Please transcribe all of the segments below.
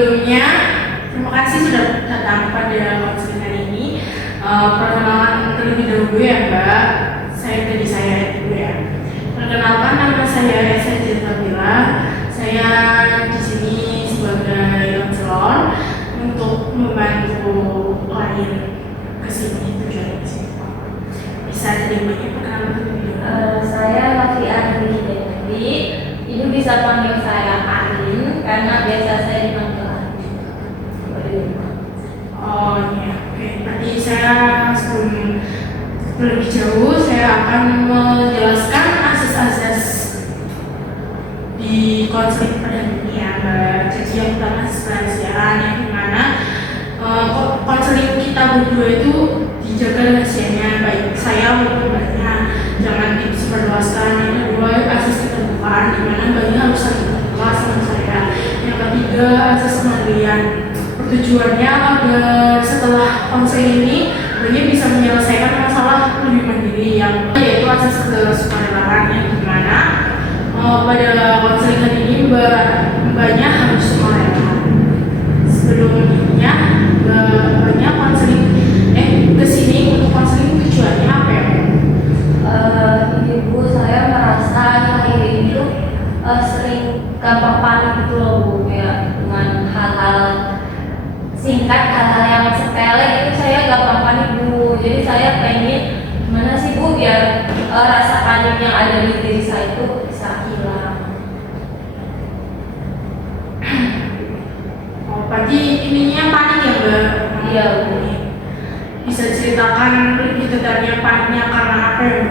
Sebelumnya, terima kasih sudah datang pada konseling hari ini. Perkenalan terlebih dahulu ya Mbak, saya dulu ya. Perkenalkan, nama saya Esa Jazabila. Saya di sini sebagai konselor untuk membantu klien kesini tujuan kesini. Bisa dibagi perkenalan terlebih dahulu. Saya Novi Andri Dewi. Ibu bisa panggil saya Arin karena biasa saya dipanggil Arin. Oh iya, oke. Tadi saya sebelum lebih jauh saya akan menjelaskan asas-asas di konseling pada ini ya Mbak. Jadi yang pertama asas kerahasiaan, yang dimana konseling kita berdua itu dijaga rahasianya baik saya maupun Mbaknya, jangan disebarluaskan. Yang kedua asas keterbukaan, dimana Mbaknya harus saling terbuka sama saya. Yang ketiga asas kemandirian, tujuannya agar setelah konseling ini Mbaknya bisa menyelesaikan masalah lebih mandiri, yang yaitu asas kesukarelawan, yang dimana pada konseling hari ini Mbaknya harus rela. Sebelumnya Mbaknya konseling kesini untuk konseling tujuannya apa ya? Ibu saya merasa akhir ini tuh sering gampang panik gitu loh Bu, ya dengan hal-hal singkat, hal-hal yang sepele itu saya gampang panik Bu. Jadi saya pengen gimana sih Bu biar rasa panik yang ada di diri saya itu bisa hilang. Oh, berarti ininya panik ya Mbak? Iya Bu. Bisa ceritakan lebih detailnya paniknya karena apa ya?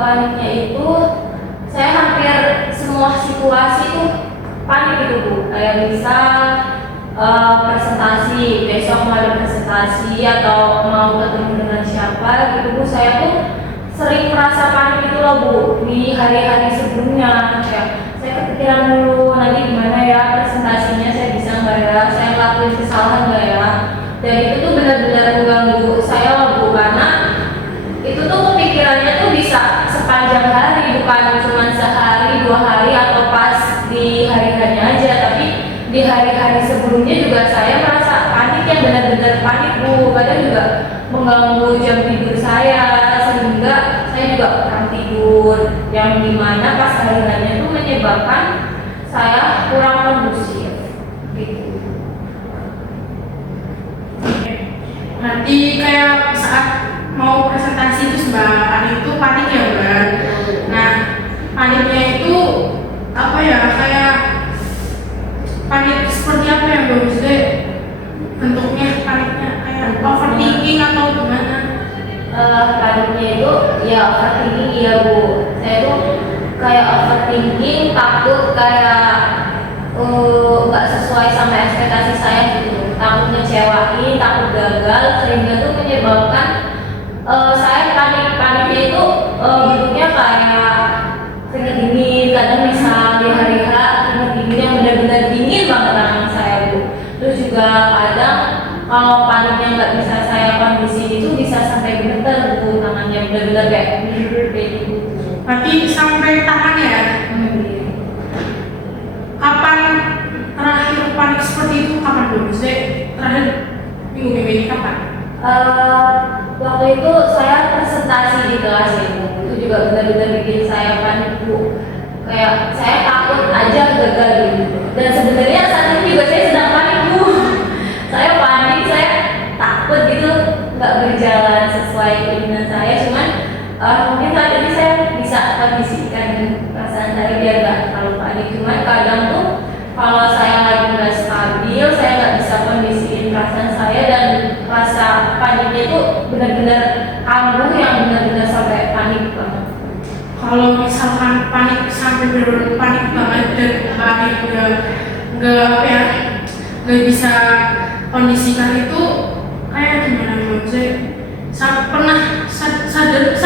Paniknya itu saya hampir semua situasi tuh panik gitu Bu. Kayak misal presentasi, besok mau ada presentasi atau mau ketemu dengan siapa gitu Bu, saya tuh sering merasa panik gitu loh Bu di hari-hari sebelumnya. Kayak saya kepikiran dulu nanti gimana ya presentasinya, saya bisa nggak ya, saya ngelakuin kesalahan nggak ya. Dan itu tuh benar-benar mengganggu saya loh Bu, karena itu tuh kepikirannya tuh bisa sepanjang hari, bukan cuma sehari, 2 hari atau pas di hari-harinya aja, tapi di hari-hari sebelumnya juga saya merasa panik, yang benar-benar panik Bu. Kadang juga mengganggu jam tidur saya, sehingga saya juga kurang tidur, yang dimana pas hari-harinya itu menyebabkan saya kurang kondusif gitu. Nanti kayak saat mau presentasi itu Mbak Ani itu panik ya Mbak. Nah paniknya itu apa ya, kayak panik seperti apa ya Mbak? Maksudnya bentuknya paniknya kayak overthinking atau gimana? Paniknya itu ya overthinking ya Bu. Saya tuh kayak overthinking, takut kayak nggak sesuai sama ekspektasi saya gitu, takut ngecewain, takut gagal, sehingga tuh menyebabkan saya paniknya itu bentuknya kayak keringet dingin. Kadang misal di hari H keringet dingin yang benar-benar dingin banget tangan saya Bu. Terus juga kadang kalau paniknya nggak bisa saya kondisi itu bisa sampai gemeter Bu, tangannya benar-benar kayak gitu. Berarti sampai tangan ya? Kapan terakhir panik seperti itu? Kapan Mbak? Maksudnya terakhir minggu-minggu ini kapan? Waktu itu saya presentasi di kelas itu juga benar-benar bikin saya panik Bu. Kayak saya takut aja gagal gitu. Dan sebenarnya saat itu juga saya sedang panik Bu. Saya panik, saya takut gitu nggak berjalan sesuai keinginan saya. Cuman mungkin saat ini saya bisa kondisikan perasaan saya biar nggak terlalu panik. Cuman kadang tuh kalau saya lagi nggak stabil, saya nggak bisa kondisiin perasaan saya, dan rasa paniknya itu benar-benar kambuh yang benar-benar sampai panik banget. Kalau misalkan panik sampai benar-benar panik banget dan panik nggak bisa kondisikan itu kayak gimana Mbak? Saya pernah sadar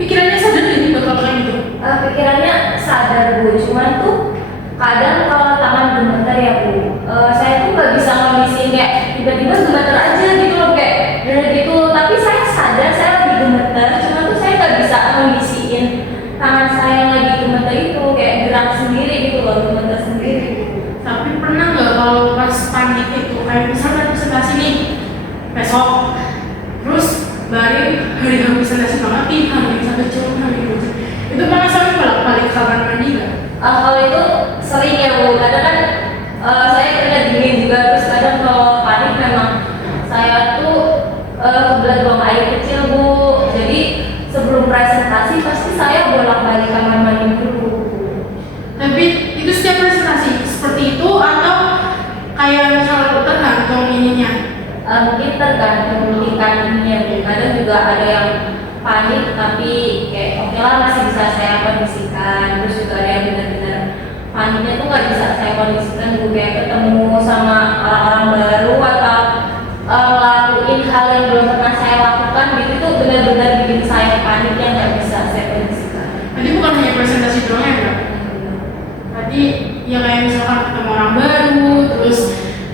pikirannya sadar ini bakal kayak gitu. Pikirannya sadar Bu, cuman tuh kadang kalau tangan gemeter ya Bu, saya tuh nggak bisa kondisiin kayak tiba-tiba gemeter aja gitu loh, kayak gitu. Tapi saya sadar saya lagi gemeter, cuman tuh saya nggak bisa kondisiin tangan saya yang lagi gemeter itu, kayak gerak sendiri gitu loh, gemeter sendiri. Tapi pernah nggak kalau kayak misalkan presentasi nih besok, terus balik hari presentasi banget nih, hari sampai jam itu malah sampai balik kamar mandi nggak? Kalau itu sering ya Bu, kadang kan saya keringat dingin juga, terus kadang kalau panik memang saya tuh kebelet buang air kecil Bu, jadi sebelum presentasi pasti saya bolak-balik kamar mandi dulu. Tapi itu setiap presentasi seperti itu atau kayak misalnya tergantung ininya? Mungkin tergantung tingkat ininya Bu, kadang juga ada yang panik tapi kayak oke lah masih bisa saya kondisikan, terus juga ada yang benar-benar paniknya tuh nggak bisa saya kondisikan Bu, kayak ketemu sama orang-orang baru atau ngelakuin hal yang belum pernah saya lakukan gitu tuh benar-benar bikin saya panik yang nggak bisa saya kondisikan. Jadi bukan hanya presentasi doang ya Bro? Tadi ya kayak misalkan ketemu orang baru, terus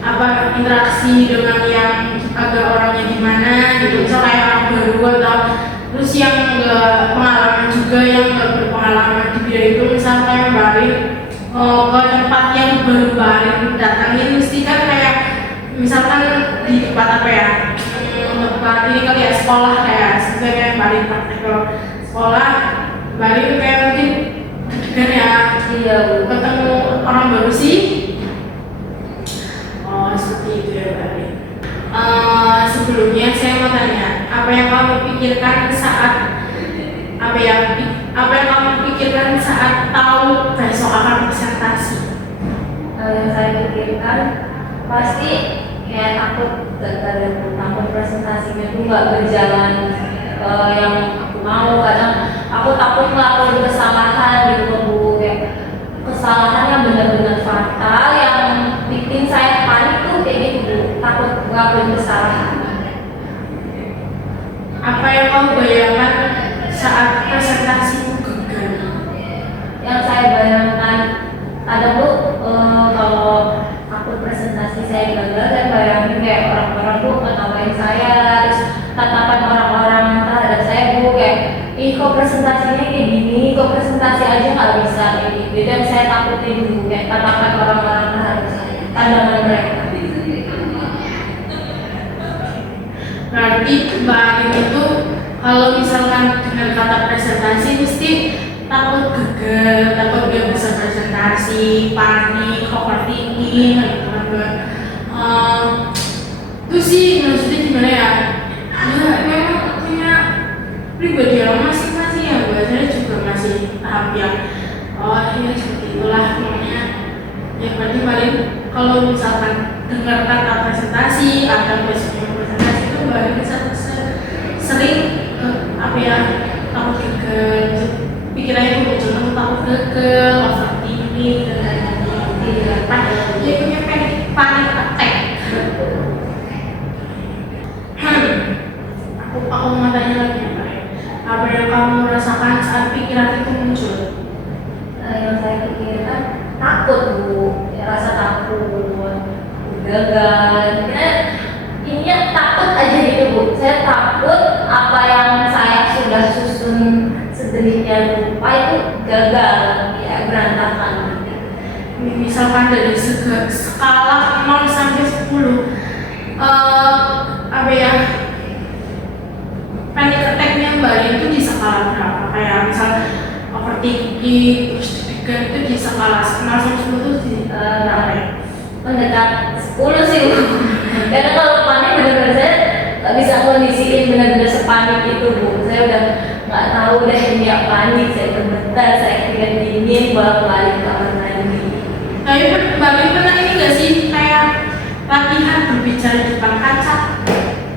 apa interaksi dengan yang agak orangnya gimana gitu, misal kayak orang baru atau terus yang nggak pengalaman juga, yang nggak berpengalaman di bidang itu, misalnya kayak balik ke tempat yang baru balik datangin, mesti kan kayak misalkan di tempat apa ya, tempat ini kali ya sekolah, kayak sebenarnya balik praktek ke sekolah, balik kayak mungkin deg-degan ya, Iya Bu. ketemu orang baru sih. Oh seperti itu ya Bari. Sebelumnya saya mau tanya, apa yang kamu pikirkan saat tahu besok akan presentasi? Yang saya pikirkan pasti kayak takut gagal dan takut presentasinya itu nggak berjalan yang aku mau. Kadang aku takut ngelakuin kesalahan gitu Bu, kayak kesalahan yang benar-benar fatal yang bikin saya panik tuh kayak gitu Bu, takut ngelakuin kesalahan. Apa yang kamu bayangkan saat presentasimu gagal? Yang saya bayangkan ada Bu, kalau aku presentasi saya gagal, dan bayangin kayak orang-orang tuh ngetawain saya, terus tatapan orang-orang terhadap saya Bu, kayak ih kok presentasinya kayak gini, kok presentasi aja nggak bisa kayak gitu, dan saya takutin Bu kayak tatapan orang-orang terhadap saya, pandangan mereka. Berarti Mbak Anin itu kalau misalkan dengan kata presentasi mesti takut gagal, takut gak bisa presentasi, panik, overthinking, gitu kan Mbak. Itu sih maksudnya gimana ya? Ya memang punya pribadi orang masing-masing ya Mbak. Saya juga masih tahap yang ya seperti itulah pokoknya. Ya berarti paling kalau misalkan dengar kata presentasi atau besoknya presentasi itu Mbak bisa sering takut gagal, pikirannya itu muncul takut gagal, overthinking dan lain-lain. Dia punya panic attack. Aku mau tanya lagi apa yang kamu rasakan saat pikiran itu muncul? Yang saya pikirkan takut Bu, ya, rasa takut gagal, ininya takut aja gitu Bu. Saya takut apa yang saya sudah susun sedemikian rupa itu gagal, ya berantakan. Misalkan dari skala 0 sampai 10, panic attack-nya Mbak itu di skala berapa? Kayak misal overthinking, terus deg-degan itu di skala 0 sampai 10 itu di berapa ya? Mendekat 10 sih Bu. Karena kalau panik benar-benar saya nggak bisa kondisiin benar-benar sepanik itu Bu. Saya udah nggak tahu deh ini apa panik, saya berbentar, saya keringat dingin, bolak-balik kamar mandi. Tapi Mbak pernah ini nggak sih kayak latihan berbicara di depan kaca?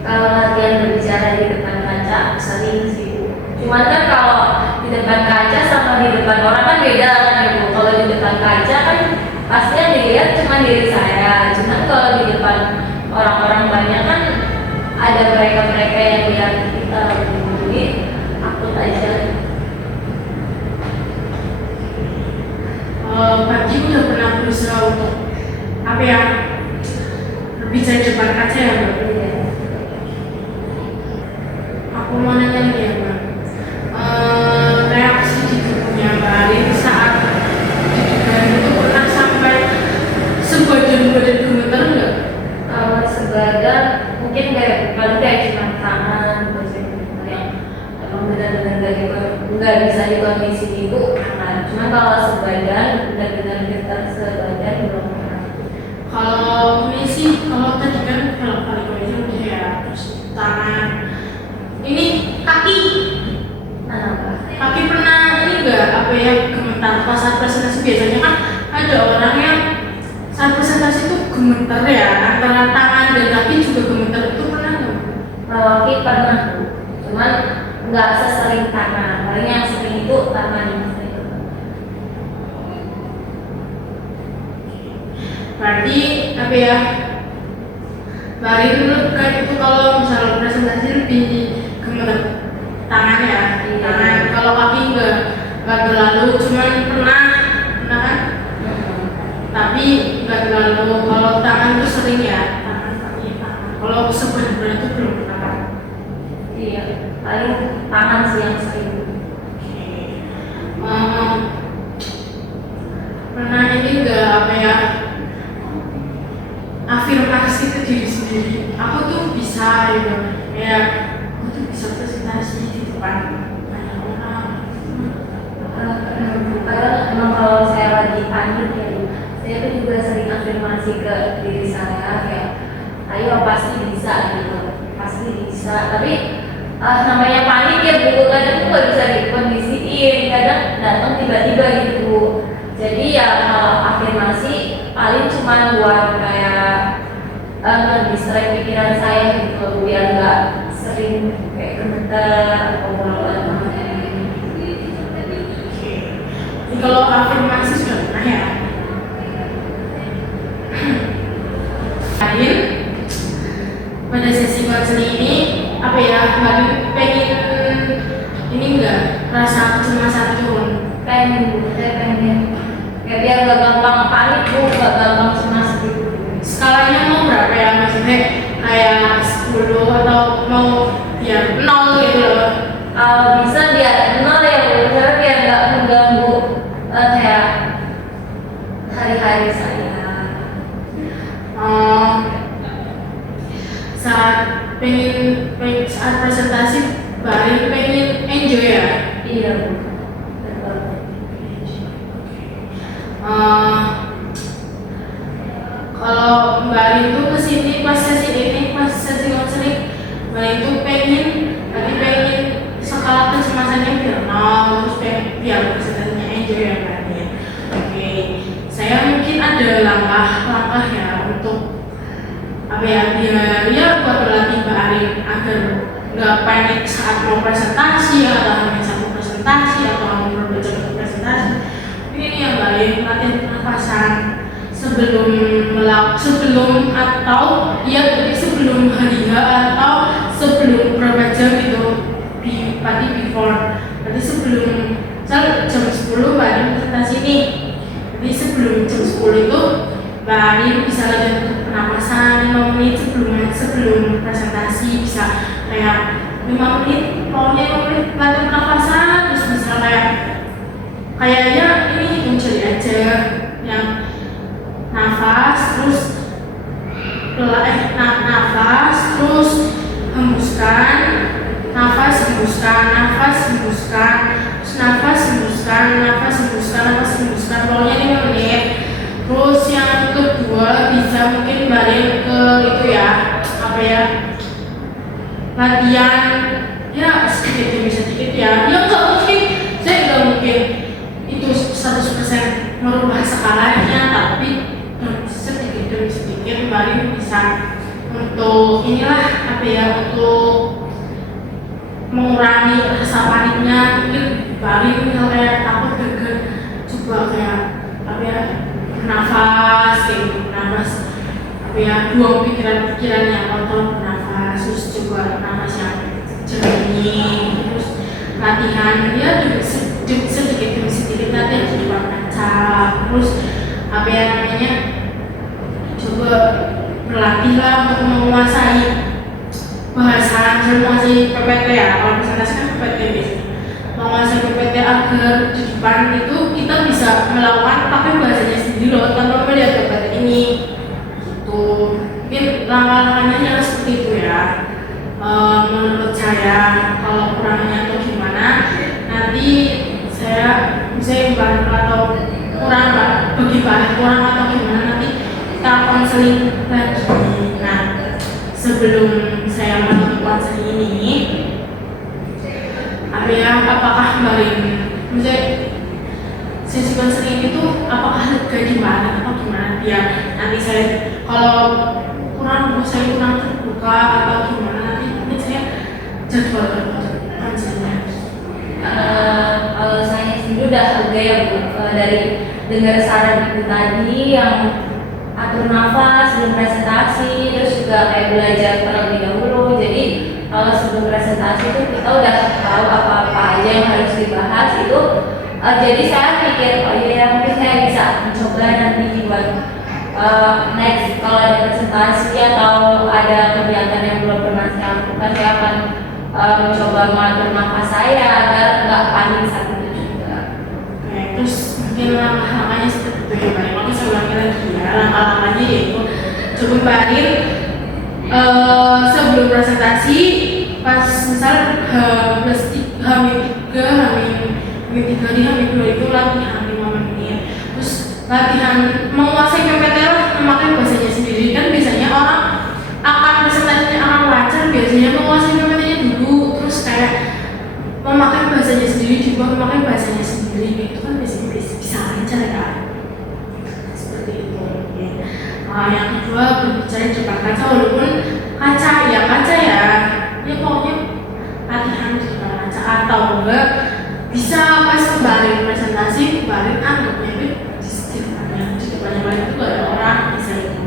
Kalau latihan berbicara di depan kaca sering sih Bu. Cuman kan kalau di depan kaca sama di depan orang kan beda kan ya Bu. Kalau di depan kaca kan pasti yang dilihat cuma diri saya. Cuman kalau di depan orang-orang banyak kan ada mereka-mereka yang lihat kita, jadi takut aja. Bagi udah pernah berusaha untuk berbicara di depan kaca ya Mbak? Aku mau nanya lagi ya Mbak, reaksi di tubuhnya Mbak Arin saat deg-degan itu pernah sampai sebadan badan gemeter nggak? sih kalau tadi kan kalau balik aja udah ya, terus tangan ini kaki pernah ini enggak apa ya gemetar pas saat presentasi. Biasanya kan ada orang yang saat presentasi itu gemetar ya, antara tangan dan kaki juga gemetar, itu pernah nggak? Kaki pernah, cuman nggak sesering tangan. Paling yang sering itu tangan. Berarti apa ya? Bari dulu kan itu kalau misalnya presentasi lebih gemetar tangan ya, tangan. Kalau kaki enggak terlalu, cuman pernah kan? Tapi enggak terlalu. Kalau tangan itu sering ya, tangan kaki tangan. Kalau sebenarnya itu belum pernah. Iya, paling tangan sih yang sering. Pernah ini enggak apa ya? Afirmasi ke diri sendiri. Aku tuh bisa gitu. Ya, aku tuh bisa presentasi di depan banyak orang. Karena emang kalau saya lagi panik ya, saya tuh juga sering afirmasi ke diri saya kayak, ayo pasti bisa gitu, pasti bisa. Tapi namanya panik ya Bu, kadang tuh nggak bisa dikondisiin, kadang datang tiba-tiba gitu. Jadi ya kalau afirmasi paling cuma buat kayak nge-distract pikiran saya gitu, biar nggak sering kayak gemeter atau bolak-balik. Kalau afirmasi sudah pernah ya. Akhir pada sesi konseling ini apa ya, Mbak pengen ini enggak rasa kecemasan turun? Pengen ya biar nggak gampang panik Bu, nggak gampang cemas gitu. Skalanya mau berapa ya, maksudnya kayak 10 atau mau ya 0 gitu loh? Bisa biar 0 ya Bu, karena biar nggak mengganggu kayak hari-hari saya. Saat presentasi Bari pengen enjoy ya? Iya Bu, betul. Kalau Mbak itu kesini pas sesi konseling, Mbak itu pengen skala kecemasannya biar nol, terus biar presentasinya enjoy ya Mbak ya. Oke, saya mungkin ada langkah-langkah ya untuk apa ya, biar ya buat berlatih Mbak Arin agar nggak panik saat mau presentasi atau hanya satu presentasi atau hanya beberapa presentasi. Ini nih ya Mbak Arin, latihan pernafasan sebelum hari H atau sebelum berapa jam gitu, berarti sebelum jam 10 Mbak Arin presentasi nih. Jadi sebelum jam 10 itu Mbak Arin bisa latihan pernapasan 5 menit sebelum presentasi, bisa kayak 5 menit, pokoknya 5 menit latihan pernapasan, terus bisa kayaknya ini hitung jari aja, yang nafas terus hembuskan, nafas hembuskan, pokoknya 5 menit. Terus yang kedua bisa mungkin balik ke itu ya, apa ya, latihan ya sedikit demi sedikit ya. Ya nggak mungkin, saya nggak mungkin itu 100% merubah skalanya, tapi sedikit demi sedikit balik bisa untuk inilah apa ya, untuk mengurangi rasa paniknya. Mungkin balik misalnya takut gagal, coba kayak apa ya, nafas apa ya, buang pikiran-pikiran yang kotor, nafas, terus coba nafas yang jernih, terus latihan ya sedikit demi sedikit latihan di depan kaca, terus apa ya namanya, coba berlatihlah untuk menguasai bahasa, menguasai PPT ya, kalau presentasi kan PPT biasanya, menguasai PPT agar di depan itu kita bisa melakukan pakai bahasanya sendiri loh, tanpa melihat PPT ini gitu. Mungkin langkah-langkahnya yang seperti itu ya. Menurut saya kalau kurangnya atau gimana nanti saya bisa bantu, atau kurang bagi bahan kurang atau gimana nanti kita konseling lagi. sebelum saya masuk konseling ini, apakah kemarin, maksudnya sesi konseling itu apakah lega di mana atau gimana biar nanti saya kalau saya kurang terbuka atau gimana nanti saya jadwal konselingnya. Kalau saya sendiri udah lega ya Bu, dari dengar saran Ibu tadi yang atur nafas sebelum presentasi, terus juga kayak belajar terlebih dahulu. Jadi kalau sebelum presentasi itu kita udah tahu apa-apa aja yang harus dibahas itu. Jadi saya pikir, oh iya mungkin saya bisa mencoba nanti buat next kalau ada presentasi atau ada kegiatan yang belum pernah saya lakukan, saya akan mencoba mengatur nafas saya agar nggak panik saat itu juga. Oke, terus mungkin langkah-langkahnya seperti itu ya Mbak. Mungkin saya ulangi lagi ya, langkah-langkahnya yaitu kemarin sebelum presentasi pas misal H+3, H+3 di H+2 itu latihan 5 menit. Terus latihan menguasai PPT lah, memakai bahasanya sendiri. Kan biasanya orang akan presentasinya akan lancar, biasanya menguasai PPT-nya dulu, terus kayak memakai bahasanya sendiri, juga memakai bahasanya sendiri, itu kan biasanya bisa lancar kan. Seperti itu. Ya. Yang kedua berbicara di depan kaca, walaupun kaca ya pokoknya latihan di depan kaca atau enggak bisa pas kemarin presentasi kemarin anggapnya itu di depannya paling itu gak ada orang, bisa itu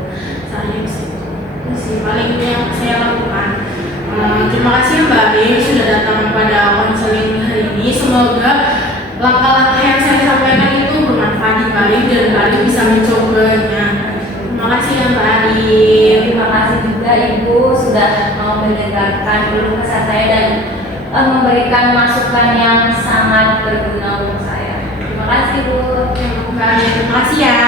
caranya bisa itu. Terus sih paling itu yang saya lakukan. Terima kasih Mbak Arin sudah datang pada konseling hari ini. Semoga langkah-langkah yang saya sampaikan itu bermanfaat di Mbak Arin dan Mbak Arin bisa mencobanya. Terima kasih ya Mbak Arin. Terima kasih juga Ibu sudah mau mendengarkan dulu kesah saya dan memberikan masukan yang sangat berguna untuk saya. Terima kasih Bu. Terima kasih ya.